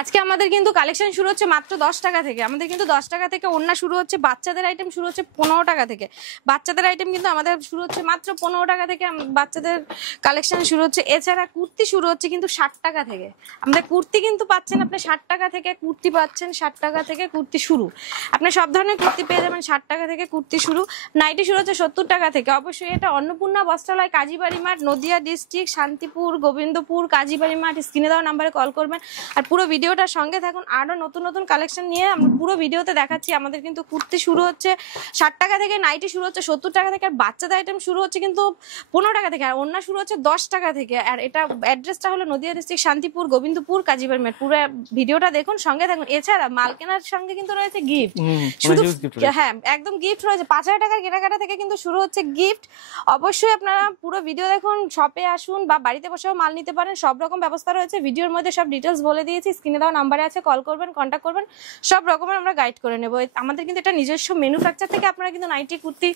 আজকে আমাদের কিন্তু কালেকশন শুরু হচ্ছে মাত্র 10 টাকা থেকে। আমাদের কিন্তু 10 টাকা থেকে ওড়না শুরু হচ্ছে, বাচ্চাদের আইটেম শুরু হচ্ছে 15 টাকা থেকে। বাচ্চাদের আইটেম কিন্তু আমাদের শুরু হচ্ছে মাত্র 15 টাকা থেকে, বাচ্চাদের কালেকশন শুরু হচ্ছে। এছাড়া কুর্তি শুরু হচ্ছে কিন্তু 60 টাকা থেকে। আমাদের কুর্তি কিন্তু পাচ্ছেন আপনি 60 টাকা থেকে, কুর্তি পাচ্ছেন 60 টাকা থেকে কুর্তি শুরু। আপনি সব ধরনের কুর্তি পেয়ে যাবেন 60 টাকা থেকে কুর্তি শুরু। নাইটি শুরু হচ্ছে 70 টাকা থেকে। অবশ্যই এটা অন্নপূর্ণা বস্ত্রালয়, কাজীবাড়ি মাঠ, নদিয়া ডিস্ট্রিক্ট, শান্তিপুর, গোবিন্দপুর, কাজীবাড়ি মাঠ। স্ক্রিনে দেওয়া নাম্বারে কল করবেন। আর পুরো ভিডিওটার সঙ্গে থাকুন, আরো নতুন নতুন কালেকশন নিয়ে আমরা পুরো ভিডিওতে দেখাচ্ছি। আমাদের কিন্তু কুর্তি শুরু হচ্ছে 60 টাকা থেকে, নাইটি শুরু হচ্ছে 70 টাকা থেকে, আর বাচ্চাদের আইটেম শুরু হচ্ছে কিন্তু 15 টাকা থেকে, আর ওড়না শুরু হচ্ছে 10 টাকা থেকে। আর এটা অ্যাড্রেসটা হলো নদিয়া ডিস্ট্রিক্ট, শান্তিপুর, গোবিন্দপুর, কাজীবাড়ি মাঠ। পুরো ভিডিওটা দেখুন, সঙ্গে থাকুন। এছাড়া মাল কেনার সঙ্গে কিন্তু রয়েছে গিফট, শুধু হ্যাঁ একদম গিফট রয়েছে। 5000 টাকার কেনাকাটা থেকে কিন্তু শুরু হচ্ছে গিফট। অবশ্যই আপনারা পুরো ভিডিও দেখুন, শপে আসুন বা বাড়িতে বসেও মাল নিতে পারেন, সব রকম ব্যবস্থা রয়েছে। ভিডিওর মধ্যে সব ডিটেলস বলে দিয়েছি, স্ক্রিনে দেওয়া নাম্বারে আছে, কল করবেন, কন্ট্যাক্ট করবেন, সব রকমের আমরা গাইড করে নেব। আমাদের কিন্তু এটা নিজস্ব ম্যানুফ্যাকচার থেকে। আপনারা কিন্তু নাইটি, কুর্তি,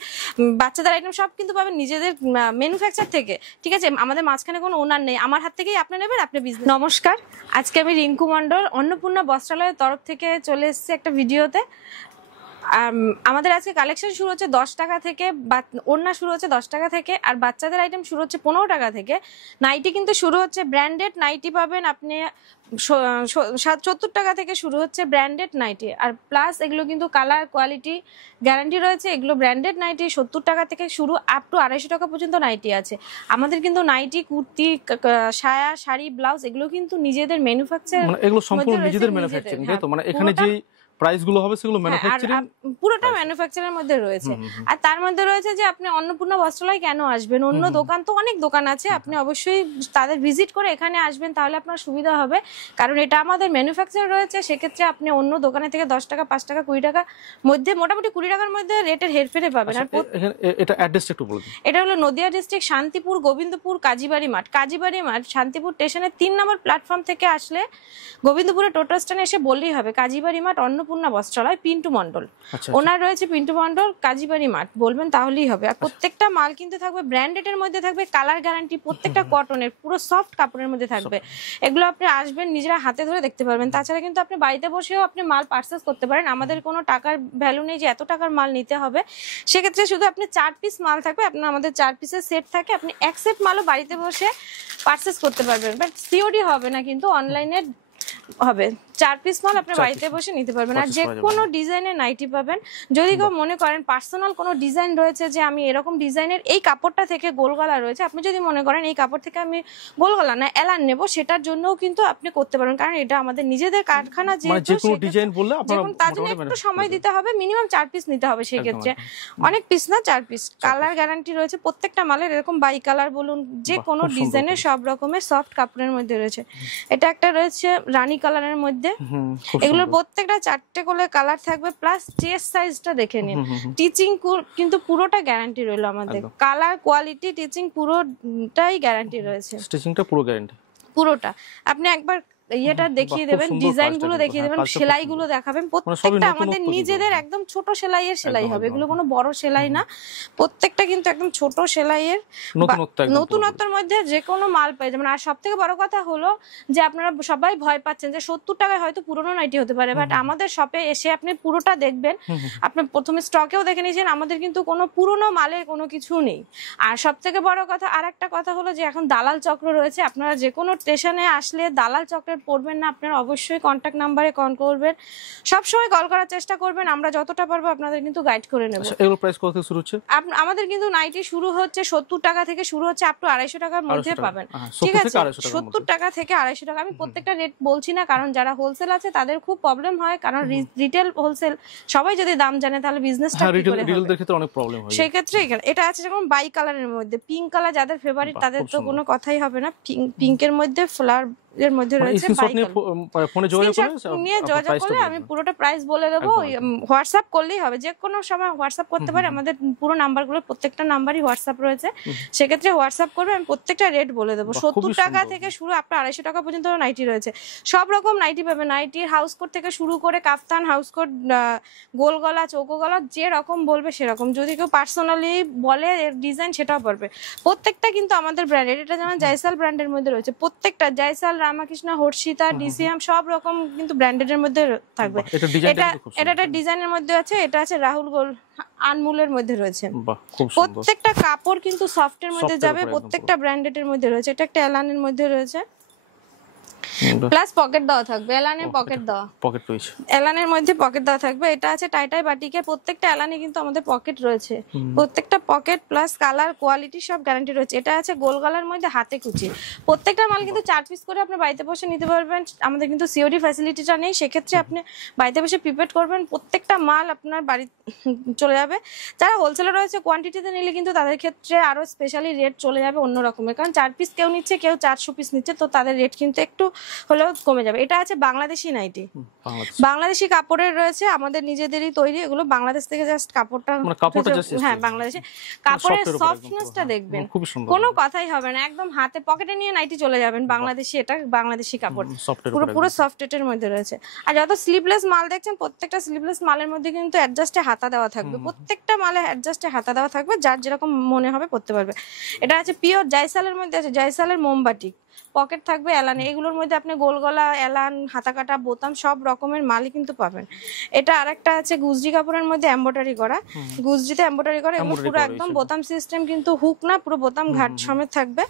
বাচ্চাদের আইটেম সব কিন্তু পাবেন নিজেদের ম্যানুফ্যাকচার থেকে, ঠিক আছে? আমাদের মাঝখানে কোনো ওনার নেই, আমার হাত থেকেই আপনি নেবেন, আপনি বিজনেস। নমস্কার, আজকে আমি রিঙ্কু মন্ডল অন্নপূর্ণা বস্ত্রালয়ের তরফ থেকে চলে এসেছি একটা ভিডিওতে। আমাদের আজকে কালেকশন শুরু হচ্ছে 10 টাকা থেকে, ওড়না শুরু হচ্ছে 10 টাকা থেকে, আর বাচ্চাদের আইটেম শুরু হচ্ছে 15 টাকা থেকে। নাইটি কিন্তু শুরু হচ্ছে ব্র্যান্ডেড নাইটি পাবেন আপনি 70 টাকা থেকে শুরু হচ্ছে ব্র্যান্ডেড নাইটি। আর প্লাস এগুলো কিন্তু কালার কোয়ালিটি গ্যারান্টি রয়েছে। এগুলো ব্র্যান্ডেড নাইটি 70 টাকা থেকে শুরু, আপ টু 250 টাকা পর্যন্ত নাইটি আছে। আমাদের কিন্তু নাইটি, কুর্তি, সায়া, শাড়ি, ব্লাউজ এগুলো কিন্তু নিজেদের ম্যানুফ্যাকচার, মানে এগুলো সম্পূর্ণ নিজেদের ম্যানুফ্যাকচারিং, তাই তো? মানে এখানে যে প্রাইস গুলো হবে সেগুলো ম্যানুফ্যাকচারিং, পুরোটা ম্যানুফ্যাকচারের মধ্যে রয়েছে। আর তার মধ্যে রয়েছে যে আপনি অন্নপূর্ণা বস্ত্রালয় কেন আসবেন, অন্য দোকান তো অনেক দোকান আছে, আপনি অবশ্যই তাদের ভিজিট করে এখানে আসবেন, তাহলে আপনার সুবিধা হবে। কারণ এটা আমাদের ম্যানুফ্যাকচার রয়েছে, সেক্ষেত্রে আপনি অন্য দোকানে থেকে 10 টাকা, 5 টাকা, 20 টাকা মধ্যে, মোটামুটি 20 টাকার মধ্যে রেটের হেরফেরে পাবেন। আর এটা অ্যাড্রেসটা একটু বলে দিন। এটা হলো নদিয়া ডিস্ট্রিক্ট, শান্তিপুর, গোবিন্দপুর, কাজীবাড়ি মাঠ। কাজীবাড়ি মাঠ শান্তিপুর স্টেশনের 3 নম্বর প্ল্যাটফর্ম থেকে আসলে গোবিন্দপুরের টোটো স্ট্যান্ডে এসে বললেই হবে কাজীবাড়ি মাঠ অন্নপূর্ণা বস্ত্রালয়, পিন্টু মন্ডল। ওনার রয়েছে পিন্টু মন্ডল, কাজীবাড়ি মাঠ বলবেন তাহলেই হবে। আর প্রত্যেকটা মাল কিন্তু থাকবে ব্র্যান্ডেড এর মধ্যে, থাকবে কালার গ্যারান্টি, প্রত্যেকটা কটনের, পুরো সফট কাপড়ের মধ্যে থাকবে। এগুলো আপনি আসবেন নিজেরা হাতে ধরে দেখতে পারবেন। তাছাড়া কিন্তু আপনি বাড়িতে বসেও আপনি মাল পারচেস করতে পারেন। আমাদের কোনো টাকার ভ্যালু নেই যে এত টাকার মাল নিতে হবে। সেক্ষেত্রে শুধু আপনি 4 পিস মাল থাকবে, আপনার আমাদের 4 পিসের সেট থাকে, আপনি এক সেট মালও বাড়িতে বসে পারচেস করতে পারবেন। বাট সিওডি হবে না, কিন্তু অনলাইনে হবে। 4 পিস মাল আপনি বাড়িতে বসে নিতে পারবেন। আর যে কোনো ডিজাইনের নাইটি পাবেন। যদি কেউ মনে করেন পার্সোনাল কোনো ডিজাইন রয়েছে যে আমি এরকম ডিজাইনের এই কাপড়টা থেকে গোল গলা রয়েছে, আপনি যদি মনে করেন এই কাপড় থেকে আমি গোল গলা না এলান নেব, সেটার জন্যও কিন্তু আপনি করতে পারবেন। কারণ এটা আমাদের নিজেদের কারখানা, যেহেতু ডিজাইন বললে আপনারা তার জন্য একটু সময় দিতে হবে, মিনিমাম 4 পিস নিতে হবে। সেই ক্ষেত্রে অনেক পিস না, 4 পিস। কালার গ্যারান্টি রয়েছে প্রত্যেকটা মালের, এরকম বাই কালার বলুন, যে কোনো ডিজাইনের সব রকমের সফট কাপড়ের মধ্যে রয়েছে। এটা একটা রয়েছে রানী কালারের মধ্যে, এগুলোর প্রত্যেকটা 4টে করে কালার থাকবে, প্লাস চেস্ট সাইজটা দেখে নিন। টিচিং কিন্তু পুরোটা গ্যারান্টি রইলো আমাদের, কালার কোয়ালিটি টিচিং পুরোটাই গ্যারান্টি রয়েছে। স্টিচিংটা পুরো গ্যারান্টি, পুরোটা। আপনি একবার ইয়েটা দেখিয়ে দেবেন, ডিজাইন গুলো দেখিয়ে দেবেন, সেলাই গুলো দেখাবেন। প্রত্যেকটা আমাদের নিজেদের একদম ছোট সেলাইয়ের সেলাই হবে, এগুলো কোনো বড় সেলাই না, প্রত্যেকটা কিন্তু একদম ছোট সেলাইয়ের, নতুনত্বের মধ্যে যে কোনো মাল পেয়ে যাবেন। আর সব থেকে বড় কথা হলো যে আপনারা সবাই ভয় পাচ্ছেন যে 70 টাকায় হয়তো পুরোনো নাইটি হতে পারে, বাট আমাদের শপে এসে আপনি পুরোটা দেখবেন। আপনি প্রথমে স্টকেও দেখে নিয়েছেন, আমাদের কিন্তু কোনো পুরোনো মালের কোনো কিছু নেই। আর সব থেকে বড় কথা, আর একটা কথা হলো যে এখন দালাল চক্র রয়েছে। আপনারা যে কোনো স্টেশনে আসলে দালাল চক্রের পড়বেন না, আপনারা অবশ্যই কন্ট্যাক্ট নাম্বারে কল করবেন, সবসময় কল করার চেষ্টা করবেন, আমরা যতটা পারবো আপনাদের কিন্তু গাইড করে নেব। এগুলো প্রাইস কত থেকে শুরু হচ্ছে? আমাদের কিন্তু নাইটি শুরু হচ্ছে 70 টাকা থেকে শুরু হচ্ছে, আপ টু 250 টাকার মধ্যে পাবেন, ঠিক আছে? 70 টাকা থেকে 250 টাকা। আমি প্রত্যেকটা রেট বলছি না, কারণ যারা হোলসেল আছে তাদের খুব প্রবলেম হয়, কারণ রিটেল হোলসেল সবাই যদি দাম জানে তাহলে বিজনেসটা কি করে হবে, রিটেলদের ক্ষেত্রে অনেক প্রবলেম হয়। সেই ক্ষেত্রে এটা আছে যেমন বাই কালারের মধ্যে, পিঙ্ক কালার যাদের ফেভারিট তাদের তো কোনো কথাই হবে না। পিঙ্কের মধ্যে ফ্লাওয়ার এর মধ্যে রয়েছে, ফোনে যোগাযোগ করলে আমি পুরোটা প্রাইস বলে দেবো। হোয়াটসঅ্যাপ করলেই হবে, যে কোনো সময় হোয়াটসঅ্যাপ করতে পারে। আমাদের পুরো নাম্বারগুলো, প্রত্যেকটা নাম্বারই হোয়াটসঅ্যাপ রয়েছে, সেক্ষেত্রে হোয়াটসঅ্যাপ করবে, আমি প্রত্যেকটা রেট বলে দেবো। 70 টাকা থেকে শুরু, আপনার 250 টাকা পর্যন্ত নাইটি রয়েছে, সব রকম নাইটি পাবে। নাইটির হাউস কোট থেকে শুরু করে কাফতান, হাউস কোট, গোল গলা, চৌকো গলা, যে রকম বলবে সেরকম। যদি কেউ পার্সোনালি বলে ডিজাইন, সেটাও পারবে। প্রত্যেকটা কিন্তু আমাদের ব্র্যান্ডেড। এটা যেমন জয়সাল ব্র্যান্ডের মধ্যে রয়েছে, প্রত্যেকটা জয়সাল, রামাকৃষ্ণ, হর্ষিতা, ডিসিএম সব রকম কিন্তু ব্র্যান্ডেড এর মধ্যে থাকবে। এটা ডিজাইনটা এটা একটা ডিজাইনের মধ্যে আছে, এটা আছে রাহুল গোল্ড আনমুলের মধ্যে রয়েছে। বাহ খুব সুন্দর। প্রত্যেকটা কাপড় কিন্তু সফটের মধ্যে যাবে, প্রত্যেকটা ব্র্যান্ডেড এর মধ্যে রয়েছে। এটা একটা এলানের মধ্যে রয়েছে, প্লাস পকেট দেওয়া থাকবে, এলানের পকেট দেওয়া, পকেট রয়েছে, এলানের মধ্যে পকেট দেওয়া থাকবে। এটা আছে টাইটাই বাটিকে, প্রত্যেকটা এলানে কিন্তু আমাদের পকেট রয়েছে, প্রত্যেকটা পকেট প্লাস কালার কোয়ালিটি সব গ্যারান্টি রয়েছে। এটা আছে গোল গলার মধ্যে হাতে কুচি, প্রত্যেকটা মাল কিন্তু 4 পিস করে আপনি বাড়িতে বসে নিতে পারবেন। আমাদের কিন্তু সিওডি ফ্যাসিলিটিটা নেই, সেক্ষেত্রে আপনি বাড়িতে বসে প্রিপেড করবেন, প্রত্যেকটা মাল আপনার বাড়ি চলে যাবে। যারা হোলসেলার রয়েছে কোয়ান্টিটিতে নিলে কিন্তু তাদের ক্ষেত্রে আরো স্পেশালি রেট চলে যাবে অন্য রকমের, কারণ 4 পিস কেউ নিচ্ছে, কেউ 400 পিস নিচ্ছে, তো তাদের রেট কিন্তু একটু হলেও কমে যাবে। এটা আছে বাংলাদেশি নাইটি, বাংলাদেশি কাপড়ের রয়েছে, আমাদের নিজেদেরই তৈরি, এগুলো বাংলাদেশ থেকে জাস্ট কাপড়টা, হ্যাঁ বাংলাদেশি কাপড়ের সফটনেসটা দেখবেন, কোনো কথাই হবে না, একদম হাতে পকেটে নিয়ে নাইটি চলে যাবেন। বাংলাদেশি, এটা বাংলাদেশি কাপড়, পুরো সফটের মধ্যে রয়েছে। আর যত স্লিভলেস মাল দেখছেন, প্রত্যেকটা স্লিভলেস মালের মধ্যে কিন্তু অ্যাডজাস্টে হাতা দেওয়া থাকবে, প্রত্যেকটা মালে অ্যাডজাস্টে হাতা দেওয়া থাকবে, যার যেরকম মনে হবে পড়তে পারবে। এটা আছে পিওর জায়সালের মধ্যে আছে, জায়সালের মোমবাটি, পকেট থাকবে এলান, এগুলোর মধ্যে আপনি গোল গলা, এলান, হাতা কাটা, বোতাম সব রকমের মালই কিন্তু পাবেন। এটা আরেকটা আছে গুজরি কাপড়ের মধ্যে এমব্রয়ডারি করা, গুজরিতে এমব্রয়ডারি করা, এগুলো পুরো একদম বোতাম সিস্টেম, কিন্তু হুক না, পুরো বোতাম ঘাট সমেত থাকবে,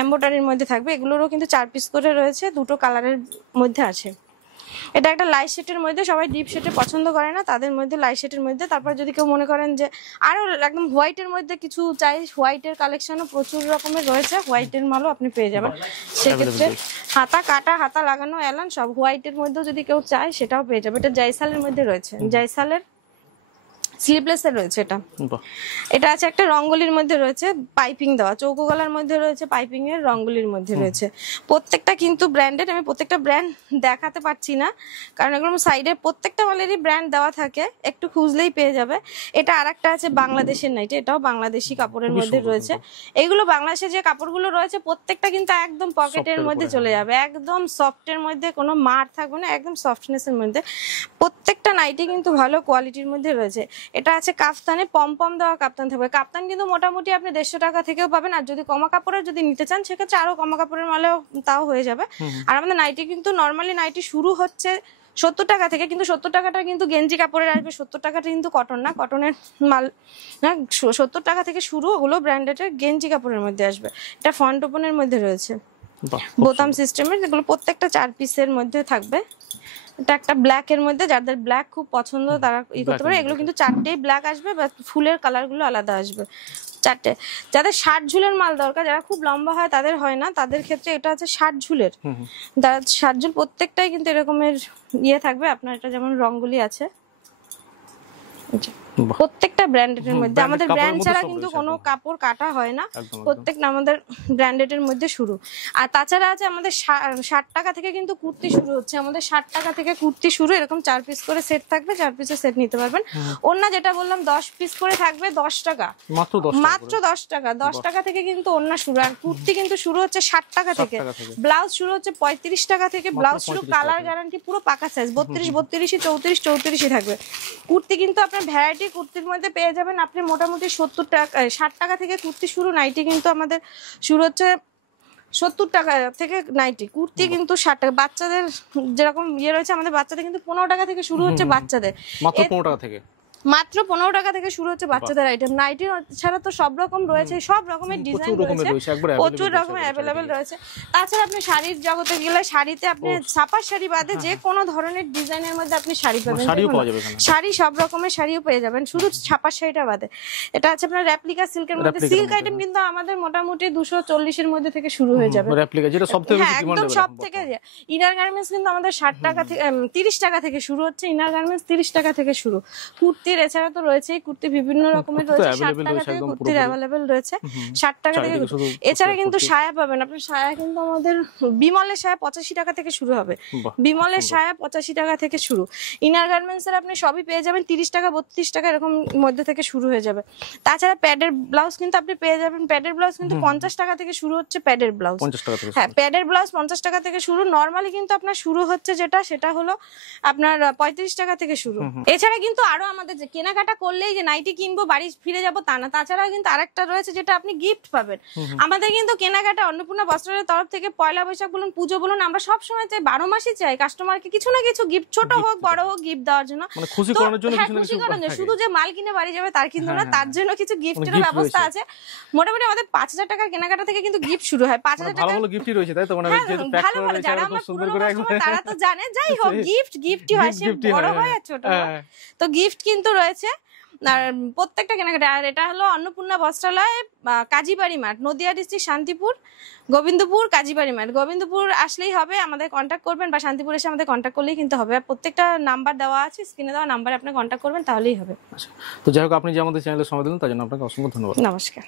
এমব্রয়ডারির মধ্যে থাকবে। এগুলোরও কিন্তু 4 পিস করে রয়েছে, দুটো কালারের মধ্যে আছে। এটা একটা লাইট শেডের মধ্যে, সবাই ডিপ শেডে পছন্দ করে না, তাদের মধ্যে লাইট শেডের মধ্যে। তারপর যদি কেউ মনে করেন যে আরো একদম হোয়াইটের মধ্যে কিছু চাই, হোয়াইটের কালেকশনও প্রচুর রকমের রয়েছে, হোয়াইটের মালও আপনি পেয়ে যাবেন। সেক্ষেত্রে হাতা কাটা, হাতা লাগানো, এলান সব হোয়াইটের মধ্যেও যদি কেউ চায় সেটাও পেয়ে যাবে। এটা জায়সালের মধ্যে রয়েছে, জায়সালের স্লিভলেস এর রয়েছে। এটা আছে একটা রঙ্গোলির মধ্যে রয়েছে, পাইপিং দেওয়া, চৌকো গলার মধ্যে রয়েছে, পাইপিং এর রঙ্গোলির মধ্যে রয়েছে। প্রত্যেকটা কিন্তু ব্র্যান্ডেড, আমি প্রত্যেকটা ব্র্যান্ড দেখাতে পারছি না, কারণ এগুলো সাইডে প্রত্যেকটা মালেরই ব্র্যান্ড দেওয়া থাকে, একটু খুঁজলেই পেয়ে যাবে। এটা আরেকটা আছে বাংলাদেশের নাইটি, এটাও বাংলাদেশি কাপড়ের মধ্যে রয়েছে। এগুলো বাংলাদেশে যে কাপড়গুলো রয়েছে প্রত্যেকটা কিন্তু একদম পকেটের মধ্যে চলে যাবে, একদম সফটের মধ্যে, কোনো মার থাকবে না, একদম সফটনেসের মধ্যে। প্রত্যেকটা নাইটি কিন্তু ভালো কোয়ালিটির মধ্যে রয়েছে। এটা আছে কাফতানে, পম দেওয়া কাপ্তান থাকবে, কাপ্তান কিন্তু মোটামুটি আপনি 150 টাকা থেকেও পাবেন, আর যদি কমা কাপড়ের যদি নিতে চান সেক্ষেত্রে আরো কমা কাপড়ের মালেও তাও হয়ে যাবে। আর আমাদের নাইটি কিন্তু নর্মালি নাইটি শুরু হচ্ছে 70 টাকা থেকে, কিন্তু 70 টাকাটা কিন্তু গেঞ্জি কাপড়ের আসবে, 70 টাকাটা কিন্তু কটন না, কটনের মাল না, 70 টাকা থেকে শুরু, ওগুলো ব্র্যান্ডেডের গেঞ্জি কাপড়ের মধ্যে আসবে। এটা ফ্রন্ট ওপেনের মধ্যে রয়েছে, বোতাম সিস্টেমের, যেগুলো প্রত্যেকটা 4 পিসের মধ্যে থাকবে। এটা একটা ব্ল্যাক এর মধ্যে, যাদের ব্ল্যাক খুব পছন্দ তারা ই করতে পারে। এগুলো কিন্তু 4টেই ব্ল্যাক আসবে, বা ফুলের কালার গুলো আলাদা আসবে 4টে। যাদের 60 ঝুলের মাল দরকার, যারা খুব লম্বা হয় তাদের হয় না, তাদের ক্ষেত্রে এটা আছে 60 ঝুলের, 60 ঝুল প্রত্যেকটাই কিন্তু এরকমের ইয়ে থাকবে আপনার। এটা যেমন রঙ্গোলি আছে, প্রত্যেকটা ব্র্যান্ডের মধ্যে, আমাদের ব্র্যান্ড ছাড়া কিন্তু কোনো কাপড় কাটা হয় না, প্রত্যেকটা আমাদের ব্র্যান্ডের মধ্যে শুরু। আর তাছাড়া আছে আমাদের 60 টাকা থেকে কিন্তু কুর্তি শুরু হচ্ছে, আমাদের 60 টাকা থেকে কুর্তি শুরু, এরকম 4 পিস করে সেট থাকবে, 4 পিসের সেট নিতে পারবেন। ওন্না যেটা বললাম 10 পিস করে থাকবে 10 টাকা, মাত্র 10 টাকা, 10 টাকা থেকে কিন্তু ওন্না শুরু। আর কুর্তি কিন্তু শুরু হচ্ছে 60 টাকা থেকে, ব্লাউজ শুরু হচ্ছে 35 টাকা থেকে, ব্লাউজ শুরু, কালার গ্যারান্টি, পুরো পাকা সাইজ, 32, 32, 34, 34 থাকবে। কুর্তি কিন্তু আপনার ভ্যারাইটি কুর্তির মধ্যে পেয়ে যাবেন আপনি মোটামুটি 70 টাকা, 60 টাকা থেকে কুর্তি শুরু। নাইটি কিন্তু আমাদের শুরু হচ্ছে 70 টাকা থেকে নাইটি, কুর্তি কিন্তু 60 টাকা। বাচ্চাদের যেরকম ইয়ে রয়েছে, আমাদের বাচ্চাদের কিন্তু 15 টাকা থেকে শুরু হচ্ছে, বাচ্চাদের মাত্র 15 টাকা থেকে, মাত্র 15 টাকা থেকে শুরু হচ্ছে বাচ্চাদের আইটেম। নাইটি ছাড়া তো সব রকম রয়েছে, সব রকমের ডিজাইন রয়েছে, প্রচুর রকমের অ্যাভেলেবেল রয়েছে। তাছাড়া আপনি শাড়ির জগতে গেলে, শাড়িতে আপনি ছাপার শাড়ি বাদে যে কোনো ধরনের ডিজাইনের মধ্যে আপনি শাড়ি পাবেন, শাড়ি সব রকমের শাড়িও পেয়ে যাবেন, শুধু ছাপার শাড়িটা বাদে। এটা আছে আপনার রেপ্লিকা সিল্কের মধ্যে, সিল্ক আইটেম কিন্তু আমাদের মোটামুটি 240 এর মধ্যে থেকে শুরু হয়ে যাবে, রেপ্লিকা যেটা সবথেকে বেশি ডিমান্ড। একদম সবথেকে। ইনার গার্মেন্টস কিন্তু আমাদের 60 টাকা থেকে 30 টাকা থেকে শুরু হচ্ছে, ইনার গার্মেন্টস 30 টাকা থেকে শুরু। কুর্তি এছাড়া তো রয়েছে, কুর্তি বিভিন্ন রকমের রয়েছে, 60 টাকা থেকে কুর্তির অ্যাভেলেবেল রয়েছে, 60 টাকা থেকে। এছাড়া কিন্তু সায়া পাবেন আপনি, সায়া কিন্তু আমাদের বিমলের সায়া 85 টাকা থেকে শুরু হবে, বিমলের সায়া 85 টাকা থেকে শুরু। ইনার গার্মেন্টস এর আপনি সবই পেয়ে যাবেন 30 টাকা, 32 টাকা এরকম মধ্যে থেকে শুরু হয়ে যাবে। তাছাড়া প্যাডের ব্লাউজ কিন্তু আপনি পেয়ে যাবেন, প্যাডের ব্লাউজ কিন্তু 50 টাকা থেকে শুরু হচ্ছে, প্যাডের ব্লাউজ, হ্যাঁ প্যাডের ব্লাউজ 50 টাকা থেকে শুরু। নর্মালি কিন্তু আপনার শুরু হচ্ছে যেটা, সেটা হলো আপনার 35 টাকা থেকে শুরু। এছাড়া কিন্তু আরো আমাদের যে কেনাকাটা করলেই যে নাইটি কিনবো বাড়ি ফিরে যাবো তা না, তাছাড়াও কিন্তু আরেকটা রয়েছে যেটা আপনি গিফট পাবেন। আমাদের কিন্তু কেনাকাটা অন্নপূর্ণা বস্ত্রালয়ের তরফ থেকে পয়লা বৈশাখ বলুন, পুজো বলুন, আমরা সব সময় চাই 12 মাসই চাই কাস্টমারকে কিছু না কিছু গিফট, ছোট হোক বড় হোক, গিফট দেওয়ার জন্য। মানে খুশি তো করানোর জন্য হ্যাঁ, কিছু না খুশি কিছু করানোর জন্য, থাকে। শুধু যে মাল কিনে বাড়ি যাবে তার কিন্তু না, তার জন্য কিছু গিফটের gift ব্যবস্থা রয়েছে। আছে। মোটামুটি আমাদের 5000 টাকার কেনাকাটা থেকে কিন্তু গিফট শুরু হয়। 5000 মানে টাকা ভালো ভালো গিফটই রয়েছে তাই তো, মানে হ্যাঁ, যেহেতু প্যাক ভালো করে ভালো রয়েছে যারা আর খুব আমার সুন্দর পুরনো করে কাস্টমার একদম তারা তো জানে, যাই হোক গিফটই হয়, সে gift-ই বড় হয়, হয় হ্যাঁ। আর ছোট হয়। হ্যাঁ। তো গিফট কিন্তু রয়েছে আর প্রত্যেকটা কেনাকাটা। আর এটা হলো অন্নপূর্ণা বস্ত্রালয়, কাজীবাড়ি মাঠ, নদিয়া ডিস্ট্রিক্ট, শান্তিপুর, গোবিন্দপুর, কাজীবাড়ি মাঠ। গোবিন্দপুর আসলেই হবে, আমাদের কন্ট্যাক্ট করবেন, বা শান্তিপুর এসে আমাদের কন্ট্যাক্ট করলেই কিন্তু হবে। আর প্রত্যেকটা নাম্বার দেওয়া আছে, স্ক্রিনে দেওয়া নাম্বারে আপনি কন্ট্যাক্ট করবেন, তাহলেই হবে। আচ্ছা, তো যাই হোক আপনি যে আমাদের চ্যানেলে সময় দিলেন তার জন্য আপনাকে অসংখ্য ধন্যবাদ। নমস্কার।